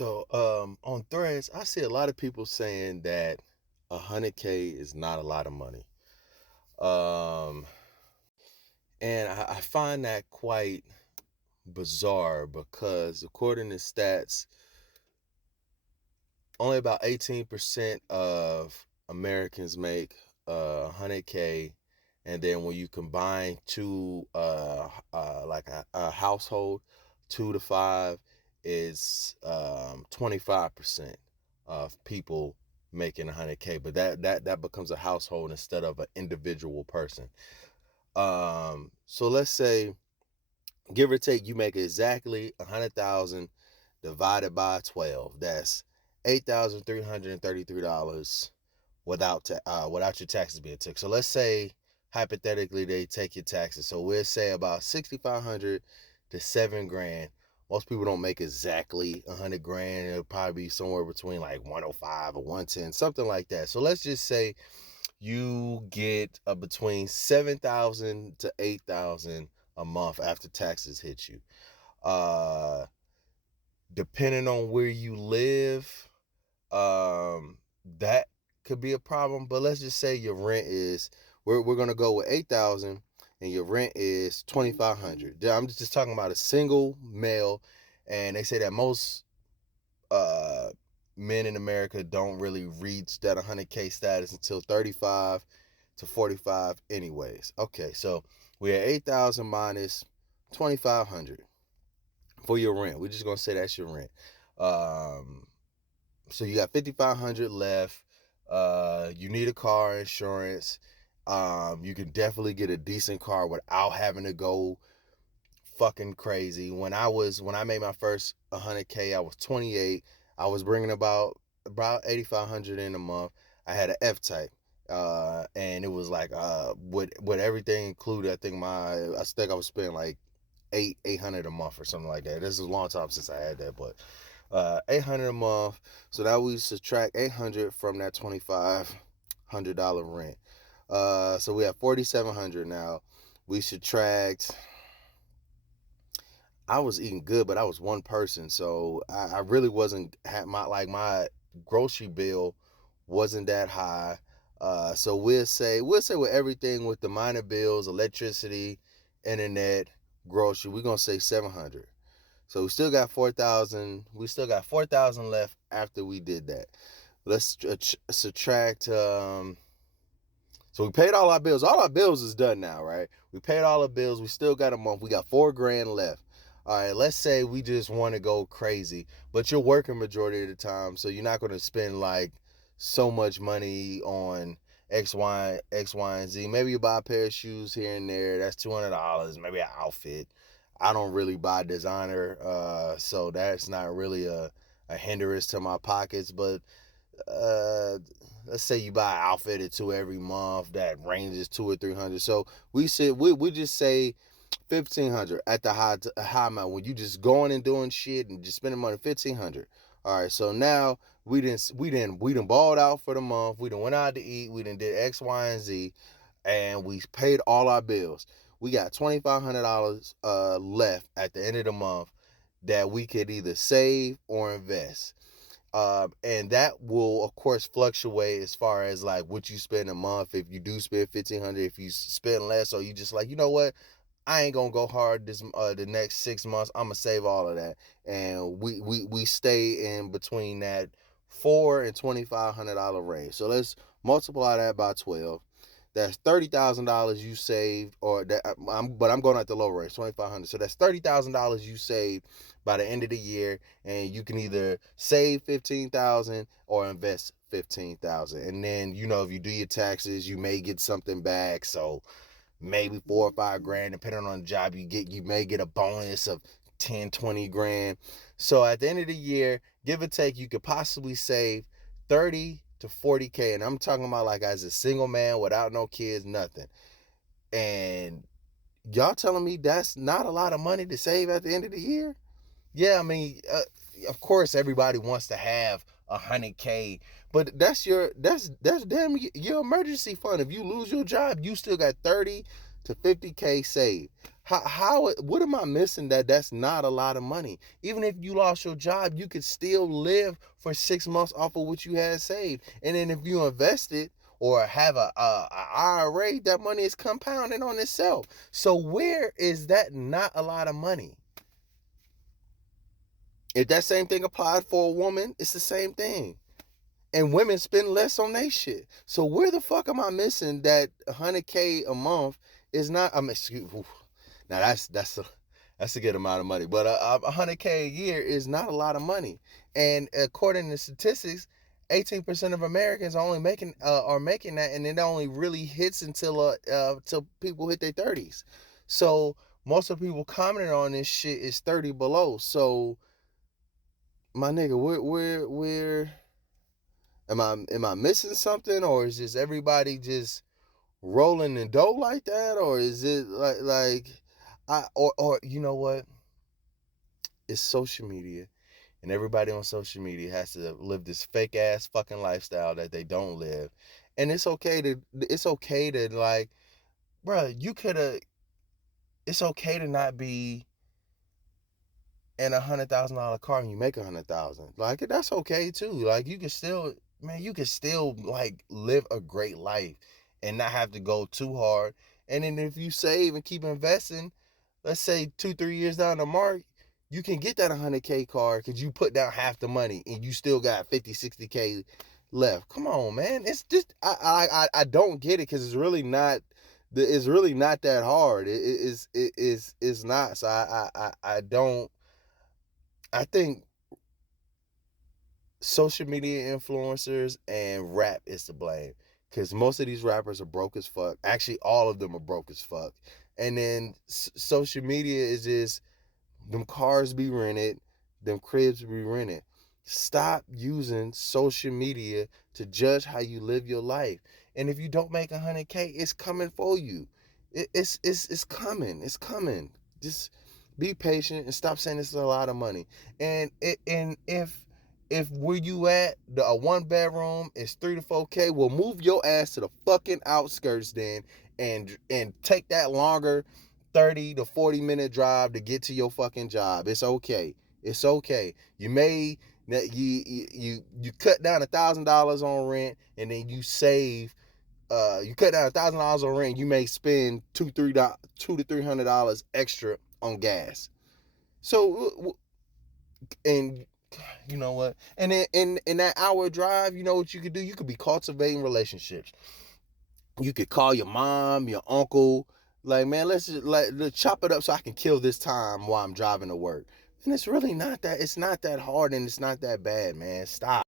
On Threads, I see a lot of people saying that 100K is not a lot of money. Um, and I find that quite bizarre because according to stats, only about 18% of Americans make 100K. And then when you combine like a household, 2 to 5 is 25% of people making 100K. But that becomes a household instead of an individual person. So let's say, give or take, you make exactly 100,000 divided by 12. That's $8,333 without your taxes being took. So let's say hypothetically they take your taxes. So we'll say about 6,500 to 7 grand. Most people don't make exactly 100 grand. It'll probably be somewhere between like 105 or 110, something like that. So let's just say you get between 7,000 to 8,000 a month after taxes hit you. Uh, Depending on where you live, that could be a problem. But let's just say your rent is, we're gonna go with 8,000, and your rent is 2,500. I'm just talking about a single male, and they say that most uh men in America don't really reach that 100K status until 35 to 45 anyways. Okay, so we're at 8,000 minus 2,500 for your rent. We're just gonna say that's your rent. Um, so you got 5,500 left. You need a car insurance. You can definitely get a decent car without having to go fucking crazy. When I made my first 100K, I was 28. I was bringing about 8,500 in a month. I had an F type. And it was like with everything included, I think I was spending like 800 a month or something like that. This is a long time since I had that, but 800 a month. So now we subtract 800 from that $2,500 rent. So we have 4,700 now. We subtract. I was eating good, but I was one person, so I really wasn't had my grocery bill wasn't that high. So we'll say with everything, with the minor bills, electricity, internet, grocery, we're gonna say 700. So we still got 4,000. We still got 4,000 left after we did that. Let's subtract. So we paid all our bills. All our bills is done now, right? We paid all our bills. We still got a month. We got 4 grand left. All right, let's say we just want to go crazy, but you're working majority of the time, so you're not going to spend like so much money on X, Y, and Z. Maybe you buy a pair of shoes here and there. That's $200. Maybe an outfit. I don't really buy designer, so that's not really a hindrance to my pockets. But uh let's say you buy an outfit or two every month that ranges 200 or 300. So we just say 1,500 at the high amount, when you just going and doing shit and just spending money. 1,500. All right, so now we didn't balled out for the month. We done went out to eat. We done did X, Y, and Z, and we paid all our bills. We got $2,500 left at the end of the month that we could either save or invest. And that will of course fluctuate as far as like what you spend a month. If you do spend 1,500, if you spend less, or you just like, you know what, I ain't gonna go hard the next 6 months. I'm gonna save all of that, and we stay in between that $4,000 and $2,500 range. So let's multiply that by 12. That's $30,000 you saved, or that but I'm going at the low range, 2,500. So that's $30,000 you saved by the end of the year, and you can either save 15,000 or invest 15,000. And then, if you do your taxes, you may get something back. So maybe 4 or 5 grand, depending on the job you get. You may get a bonus of 10, 20 grand. So at the end of the year, give or take, you could possibly save 30 to 40K. And I'm talking about like as a single man without no kids, nothing. And y'all telling me that's not a lot of money to save at the end of the year? Yeah, I mean, of course everybody wants to have 100K, but that's damn your emergency fund. If you lose your job, you still got 30 to 50K saved. What am I missing that's not a lot of money? Even if you lost your job, you could still live for 6 months off of what you had saved. And then if you invest it or have a IRA, that money is compounding on itself. So where is that not a lot of money? If that same thing applied for a woman, it's the same thing. And women spend less on their shit. So where the fuck am I missing that 100K a month is not? I'm excuse. Now that's a good amount of money, but 100K a year is not a lot of money. And according to statistics, 18% of Americans are making that, and it only really hits until people hit their 30s. So most of the people commenting on this shit is 30 below. So my nigga, where am I missing something, or is just everybody just rolling the dough like that, or is it like I or you know what? It's social media, and everybody on social media has to live this fake ass fucking lifestyle that they don't live, and it's okay to like, bro, you could have. It's okay to not be in $100,000 car and you make 100,000. Like that's okay too. Like you can still, man, you can still like live a great life and not have to go too hard. And then if you save and keep investing, let's say 2-3 years down the mark, you can get that 100K car because you put down half the money and you still got 50-60K left. Come on, man. It's just I don't get it because it's really not that hard. It's not. So I don't. I think social media influencers and rap is to blame because most of these rappers are broke as fuck. Actually, all of them are broke as fuck. And then social media is just them cars be rented, them cribs be rented. Stop using social media to judge how you live your life. And if you don't make 100K, it's coming for you. It's coming. It's coming. Just be patient and stop saying this is a lot of money. And if where you at, a 1 bedroom is 3 to 4K, well move your ass to the fucking outskirts then and take that longer 30 to 40 minute drive to get to your fucking job. It's okay. It's okay. You cut down $1,000 on rent, and then you cut down $1,000 on rent. You may spend $200 to $300 extra on gas. So and you know what? And in that hour drive, you know what you could do? You could be cultivating relationships. You could call your mom, your uncle, like, man, let's chop it up so I can kill this time while I'm driving to work. And it's not that hard and it's not that bad, man. Stop.